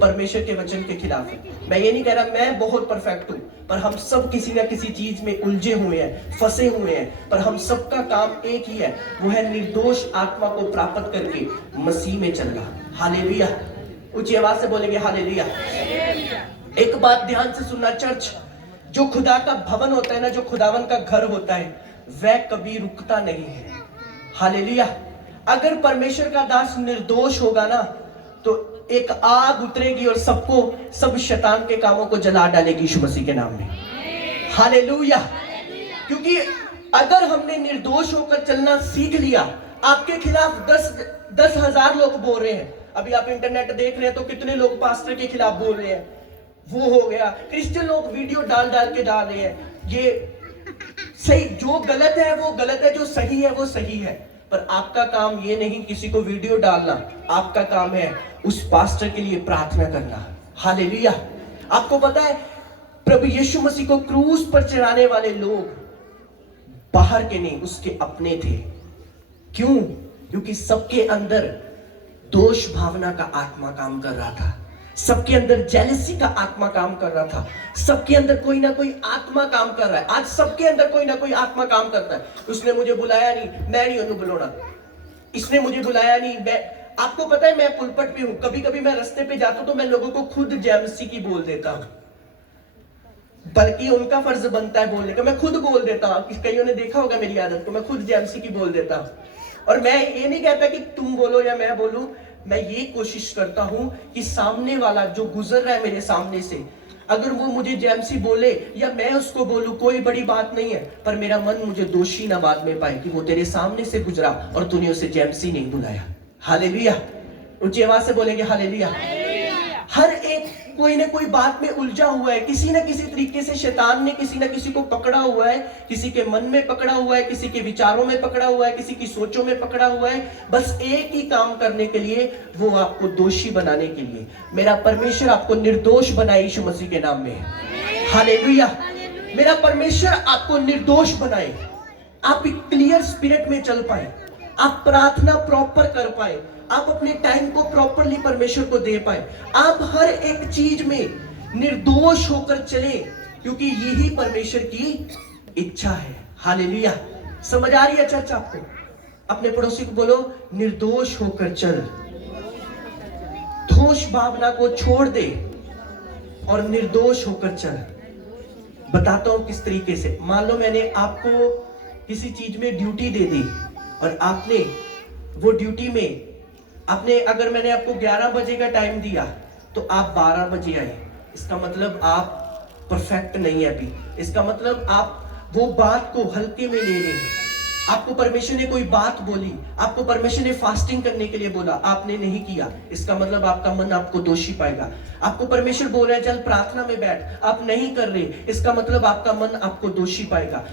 परमेश्वर के वचन के खिलाफ है। मैं ये नहीं कह रहा मैं बहुत परफेक्ट हूँ, पर हम सब किसी ना किसी चीज में उलझे हुए हैं, फंसे हुए हैं, पर हम सबका काम एक ही है, वो है निर्दोष आत्मा को प्राप्त करके मसीह में चलना। हालेलुया। ऊंची आवाज से बोलेंगे हालेलुया। एक बात ध्यान से सुनना चर्च, जो खुदा का भवन होता है ना, जो खुदावन का घर होता है, वह कभी रुकता नहीं है। हालेलुया। अगर परमेश्वर का दास निर्दोष होगा ना, तो एक आग उतरेगी और सब शैतान के कामों को जला डालेगी यीशु मसीह के नाम में। हालेलुया। क्योंकि अगर हमने निर्दोष होकर चलना सीख लिया, आपके खिलाफ 10,000 लोग बोल रहे हैं। अभी आप इंटरनेट देख रहे हैं तो कितने लोग पास्टर के खिलाफ बोल रहे हैं, वो हो गया। क्रिश्चियन लोग वीडियो डाल के डाल रहे हैं। ये सही, जो गलत है वो गलत है, जो सही है वो सही है। पर आपका काम ये नहीं किसी को वीडियो डालना, आपका काम है उस पास्टर के लिए प्रार्थना करना। हालेलुया। आपको पता है प्रभु यीशु मसीह को क्रूस पर चढ़ाने वाले लोग बाहर के नहीं, उसके अपने थे। क्यों? क्योंकि सबके अंदर दोष भावना का आत्मा काम कर रहा था, सबके अंदर जेलसी का आत्मा काम कर रहा था, सबके अंदर कोई ना कोई आत्मा काम कर रहा है। आज सबके अंदर कोई ना कोई आत्मा काम करता है। उसने मुझे बुलाया नहीं, मैं नहीं उन्हें बुलाना, इसने मुझे बुलाया नहीं, मैं। आपको पता है मैं पुलपट पे हूं, कभी कभी मैं रास्ते पे जाता हूं तो मैं लोगों को खुद जेमसी की बोल देता हूं, बल्कि उनका फर्ज बनता है बोलने का, मैं खुद बोल देता हूं। कईयों ने देखा होगा मेरी आदत को, मैं खुद जेमसी की बोल देता हूं। और मैं ये नहीं कहता कि तुम बोलो या मैं बोलूं, मैं ये कोशिश करता हूं कि सामने वाला जो गुजर रहा है मेरे सामने से, अगर वो मुझे जेमसी बोले या मैं उसको बोलूं, कोई बड़ी बात नहीं है, पर मेरा मन मुझे दोषी ना बाद में पाए कि वो तेरे सामने से गुजरा और तूने उसे जेमसी नहीं बुलाया। हालेलुया। ऊंची आवाज से बोलेंगे हालेलुया। हर एक कोई ना कोई बात में उलझा हुआ है, किसी ना किसी तरीके से शैतान ने किसी ना किसी को पकड़ा हुआ है, किसी के मन में पकड़ा हुआ है, किसी के विचारों में पकड़ा हुआ है, किसी की सोचों में पकड़ा हुआ है, बस एक ही काम करने के लिए, वो आपको दोषी बनाने के लिए। मेरा परमेश्वर आपको निर्दोष बनाए यीशु मसीह के नाम में। हालेलुया। मेरा परमेश्वर आपको निर्दोष बनाए, आप एक क्लियर स्पिरिट में चल पाए, आप प्रार्थना प्रॉपर कर पाए, आप अपने टाइम को प्रॉपरली परमेश्वर को दे पाए, आप हर एक चीज में निर्दोष होकर चले, क्योंकि यही परमेश्वर की इच्छा है। हालेलुया। समझ आ रही है चर्च आपको? अपने पड़ोसी को बोलो निर्दोष होकर चल, दोष भावना को छोड़ दे और निर्दोष होकर चल। बताता हूं किस तरीके से। मान लो मैंने आपको किसी चीज में ड्यूटी दे दी और आपने वो ड्यूटी में अगर मैंने आपको 11 बजे का टाइम दिया तो आप 12 बजे आए, इसका मतलब आप परफेक्ट नहीं है अभी, इसका मतलब आप वो बात को हल्के में ले रहे हैं। आपको परमेश्वर ने कोई बात बोली, आपको परमेश्वर ने फास्टिंग करने के लिए बोला, आपने नहीं किया, इसका मतलब आपका मन आपको दोषी पाएगा। आपको परमेश्वर बोल रहा है चल प्रार्थना में बैठ, आप नहीं कर रहे, इसका मतलब आपका मन आपको दोषी पाएगा।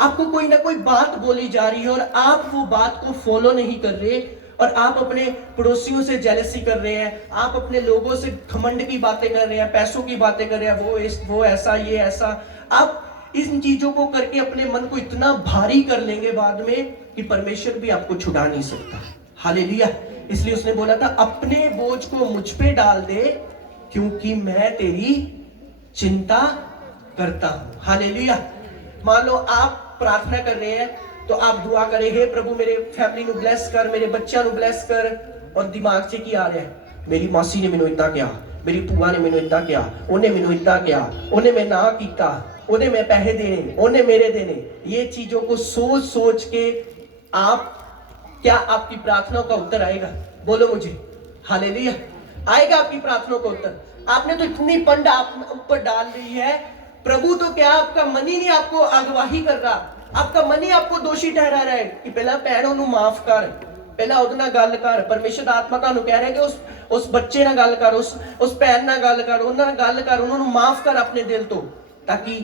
आपको कोई ना कोई बात बोली जा रही है और आप वो बात को फॉलो नहीं कर रहे, और आप अपने पड़ोसियों से जेलसी कर रहे हैं, आप अपने लोगों से घमंड की बातें कर रहे हैं, पैसों की बातें कर रहे हैं, वो ऐसा ये ऐसा। आप इन चीजों को करके अपने मन को इतना भारी कर लेंगे बाद में कि परमेश्वर भी आपको छुड़ा नहीं सकता। हालेलुया। इसलिए उसने बोला था अपने बोझ को मुझ पे डाल दे क्योंकि मैं तेरी चिंता करता हूं। हालेलुया। मान लो आप प्रार्थना कर रहे हैं तो आप दुआ करें, हे प्रभु मेरे फैमिली ਨੂੰ ब्लेस कर, मेरे बच्चों ਨੂੰ ब्लेस कर, और दिमाग से ਕੀ ਆ ਰਿਹਾ है, मेरी मासी ने मैनू इतना किया, मेरी भूआ ने मैनू इतना किया, उन्हें मैनू इतना किया, उन्हें मैं ना किया, उन्हें मैं पैसे देने, उन्हें मेरे देने। ये चीजों को सोच सोच के आप, क्या आपकी प्रार्थनाओं का उत्तर आएगा? बोलो मुझे। हालेलुया। आएगा आपकी प्रार्थनाओं का उत्तर? आपने तो इतनी पंड आप ऊपर डाल रही है, प्रभु तो क्या आपका मन ही नहीं आपको अगवाही कर रहा, आपका मन ही आपको दोषी ठहरा रहा है कि पहला भैन ਨੂੰ माफ कर, पहला ਉਹਦੇ ਨਾਲ ਗੱਲ कर। परमेश्वर ਦਾ आत्मा ਤੁਹਾਨੂੰ ਕਹਿ ਰਿਹਾ कि उस बच्चे ਨਾਲ ਗੱਲ कर, उस भैन ਨਾਲ ਗੱਲ कर, ਉਹਨਾਂ ਨਾਲ ਗੱਲ कर, ਉਹਨਾਂ ਨੂੰ माफ कर अपने दिल ਤੋਂ, ताकि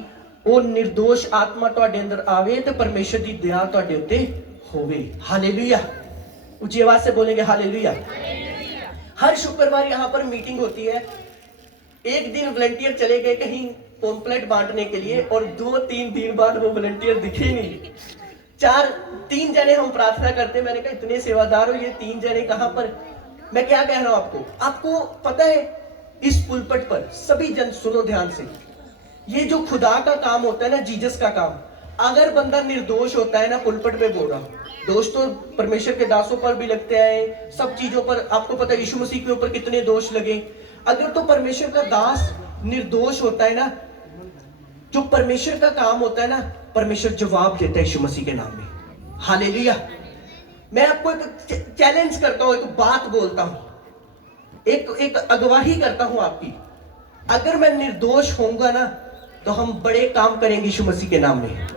ਉਹ निर्दोष आत्मा ਤੁਹਾਡੇ ਅੰਦਰ ਆਵੇ ਤੇ परमेश्वर ਦੀ दया ਤੁਹਾਡੇ ਉੱਤੇ होवे। हालेलुया। ऊंची आवाज से बोलेंगे हालेलुया। हर शुक्रवार यहाँ पर मीटिंग होती है। एक दिन वॉलंटियर चले गए कहीं पॉम्पलेट बांटने के लिए और 2-3 दिन बाद वो वॉलंटियर दिखे नहीं। 3 जने हम प्रार्थना करते, मैंने कहा इतने सेवादार हो, ये 3 जने कहां पर? मैं क्या कह रहा हूं आपको पता है इस पुलपट पर सभी जन सुनो ध्यान से, ये जो खुदा का काम होता है ना, जीसस का काम, अगर बंदा निर्दोष होता है ना, पुलपट पे बोल रहा हूं, दोष तो परमेश्वर के दासों पर भी लगते हैं, सब चीजों पर। आपको पता है यीशु मसीह के ऊपर कितने दोष लगे। अगर तो परमेश्वर का दास निर्दोष होता है ना, जो परमेश्वर का काम होता है ना, परमेश्वर जवाब देता है यीशु मसीह के नाम में। हालेलुया। मैं आपको एक चैलेंज करता हूं, एक बात बोलता हूं, एक अगवाही करता हूं आपकी। अगर मैं निर्दोष होऊंगा ना, तो हम बड़े काम करेंगे यीशु मसीह के नाम में।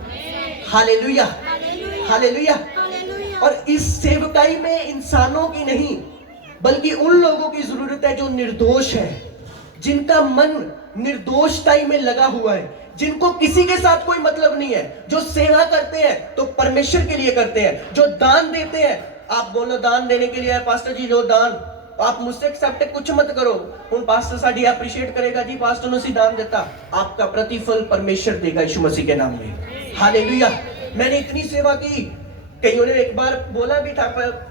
Hallelujah, hallelujah. और इस सेवकाई में इंसानों की नहीं, बल्कि उन लोगों की जरूरत है जो निर्दोष है, जिनका मन निर्दोषताई में लगा हुआ है, जिनको किसी के साथ कोई मतलब नहीं है, जो सेवा करते हैं तो परमेश्वर के लिए करते हैं, जो दान देते हैं। आप बोलो दान देने के लिए है पास्टर जी, जो दान आप मुझसे एक्सेप्ट कुछ मत करो, उन पास्टर साड़ी अप्रिशिएट करेगा जी, पास्टर ने दान देता, आपका प्रतिफल परमेश्वर देगा यीशु मसीह के नाम में। हालेलुया। मैंने इतनी सेवा की, कईयों ने एक बार बोला भी था,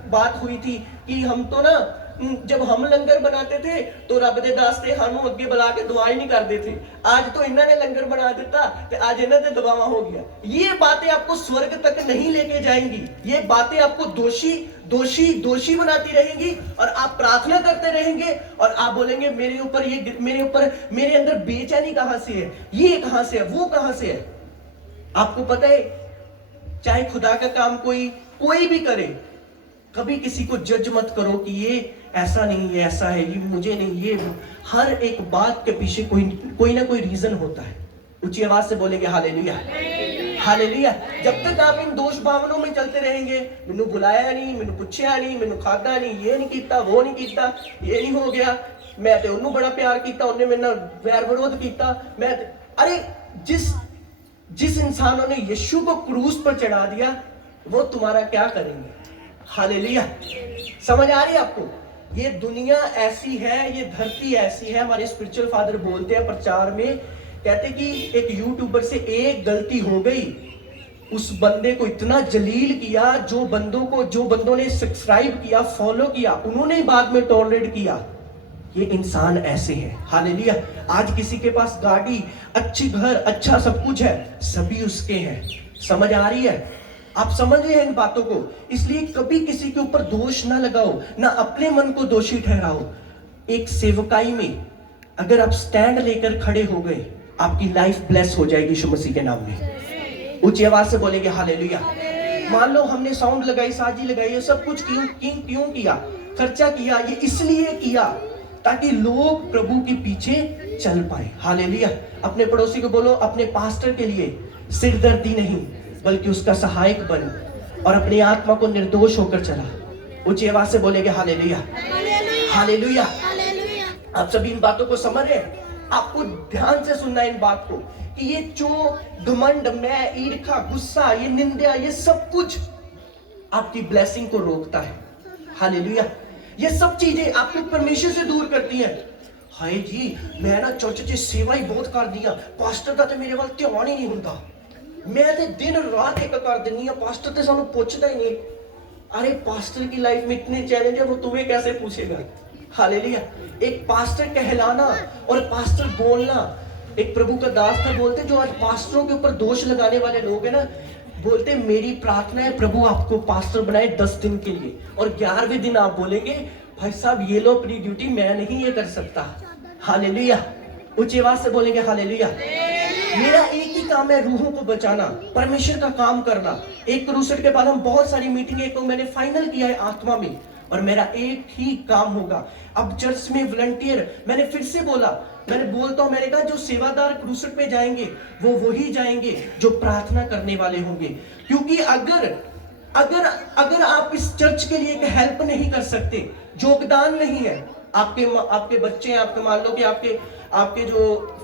बात हुई थी कि हम तो ना, जब हम लंगर बनाते थे तो रब दे दास ते हम अगे बुला के दुआ ही नहीं करते थे, आज तो इन्होंने लंगर बना देता ते आज इन्हों से दुआवा हो गया। ये बातें आपको स्वर्ग तक नहीं लेके जाएंगी, ये बातें आपको दोषी दोषी दोषी बनाती रहेंगी, और आप प्रार्थना करते रहेंगे और आप बोलेंगे मेरे ऊपर मेरे अंदर बेचैनी कहां से है, ये कहां से है, वो कहां से है। आपको पता है, चाहे खुदा का काम कोई भी करे, कभी किसी को जज मत करो कि ये ऐसा नहीं, ये ऐसा है, ये मुझे नहीं, ये हर एक बात के पीछे कोई ना कोई रीजन होता है। ऊंची आवाज से बोलेंगे हालेलुया, हालेलुया। जब तक आप इन दोष भावनाओं में चलते रहेंगे, मैनू बुलाया नहीं, मैनू पूछया नहीं, मैनू खादा नहीं, ये नहीं किया, वो नहीं किया, ये नहीं हो गया, मैं तो उन्होंने बड़ा प्यार किया, उन्हें मेरे नाल वैर विरोध किया, अरे जिस इंसानों ने यीशु को क्रूस पर चढ़ा दिया, वो तुम्हारा क्या करेंगे। हालेलुया। समझ आ रही है आपको? ये दुनिया ऐसी है, ये धरती ऐसी है। हमारे स्पिरिचुअल फादर बोलते हैं प्रचार में, कहते कि एक यूट्यूबर से एक गलती हो गई, उस बंदे को इतना जलील किया, जो बंदों ने सब्सक्राइब किया, फॉलो किया, उन्होंने बाद में टॉलरेट किया। ये इंसान ऐसे हैं। हालेलुया। आज किसी के पास गाड़ी, अच्छी घर, अच्छा सब कुछ है, सभी उसके हैं। समझ आ रही है? आप समझ रहे हैं इन बातों को? इसलिए कभी किसी के ऊपर दोष ना लगाओ, ना अपने मन को दोषी ठहराओ। एक सेवकाई में अगर आप स्टैंड लेकर खड़े हो गए, आपकी लाइफ ब्लेस हो जाएगी यीशु मसीह के नाम में। ऊंची आवाज से बोलेंगे हालेलुया। मान लो हमने साउंड लगाई, साजी लगाई, ये सब कुछ क्यों किया? खर्चा किया, ये इसलिए किया ताकि लोग प्रभु के पीछे चल पाए। हालेलुया। अपने पड़ोसी को बोलो, अपने पास्टर के लिए सिरदर्दी नहीं, बल्कि उसका सहायक बन और अपनी आत्मा को निर्दोष होकर चला। ऊंची आवाज से बोलेंगे हालेलुया, हालेलुया। आप सभी इन बातों को समझ रहे हैं? आपको ध्यान से सुनना है इन बात को, कि ये जो घमंड, मैं, ईर्ष्या, गुस्सा, ये निंदा, ये सब कुछ आपकी ब्लेसिंग को रोकता है। हालेलुया। ये सब चीजें आपको परमेश्वर से दूर करती हैं। हाय जी, मैं ना चर्च च सेवा ही बहुत कर दिया, पास्टर का तो मेरे वाल ध्यान ही नहीं होता, मैं तो दिन रात एक कर देनी है, पास्टर तो सानू पूछता ही नहीं। अरे पास्टर की लाइफ में इतने चैलेंज है, वो तुम्हें कैसे पूछेगा। हालेलुया। एक पास्टर कहलाना और पास्टर बोलना, एक प्रभु का दास था, बोलते जो आज पास्टरों के ऊपर दोष लगाने वाले लोग हैं ना, बोलते मेरी प्रार्थना है प्रभु आपको पास्टर बनाए 10 दिन के लिए, और 11वें दिन आप बोलेंगे भाई साहब ये लो अपनी ड्यूटी, मैं नहीं ये कर सकता। हालेलुया। ऊंची आवाज से बोलेंगे हालेलुया। मेरा एक ही काम है, रूहों को बचाना, परमेश्वर का काम करना। एक क्रूसेड के बाद हम बहुत सारी मीटिंगें को मैंने फाइनल किया है आत्मा में, और मेरा एक ही काम होगा। अब चर्च में वॉलंटियर, मैंने फिर से बोला, मैंने बोलता हूं, मैंने कहा जो सेवादार क्रूसेड पे जाएंगे वो वही जाएंगे जो प्रार्थना करने वाले होंगे। क्योंकि अगर आप इस चर्च के लिए एक हेल्प नहीं कर सकते, योगदान नहीं है, आपके बच्चे हैं, आपके मान लो कि आपके जो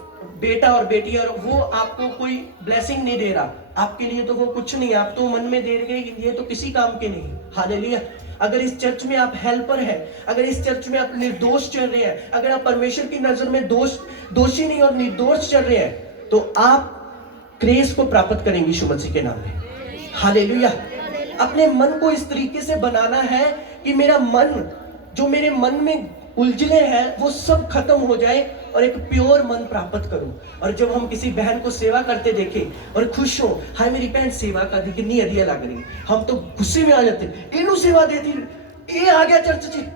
बेटा और बेटी और वो आपको कोई ब्लेसिंग नहीं दे रहा, आपके लिए तो वो कुछ नहीं है, आप तो मन में दे रहे ये तो किसी काम के नहीं। हालेलुया। अगर इस चर्च में आप हेल्पर हैं, अगर इस चर्च में आप निर्दोष चल रहे हैं, अगर आप परमेश्वर की नजर में दोषी नहीं और निर्दोष चल रहे हैं, तो आप ग्रेस को प्राप्त करेंगे यीशु मसीह के नाम में। हालेलुया। अपने मन को इस तरीके से बनाना है कि मेरा मन, जो मेरे मन में उलझने हैं वो सब खत्म हो जाए और एक प्योर मन प्राप्त करो। और जब हम किसी बहन को सेवा करते देखें और खुश हो, हाय मेरी बहन सेवा कर दी, कितनी अधिया लग रही, हम तो गुस्से में आ जाते, इनू सेवा दे दी, ये आ गया चर्च च,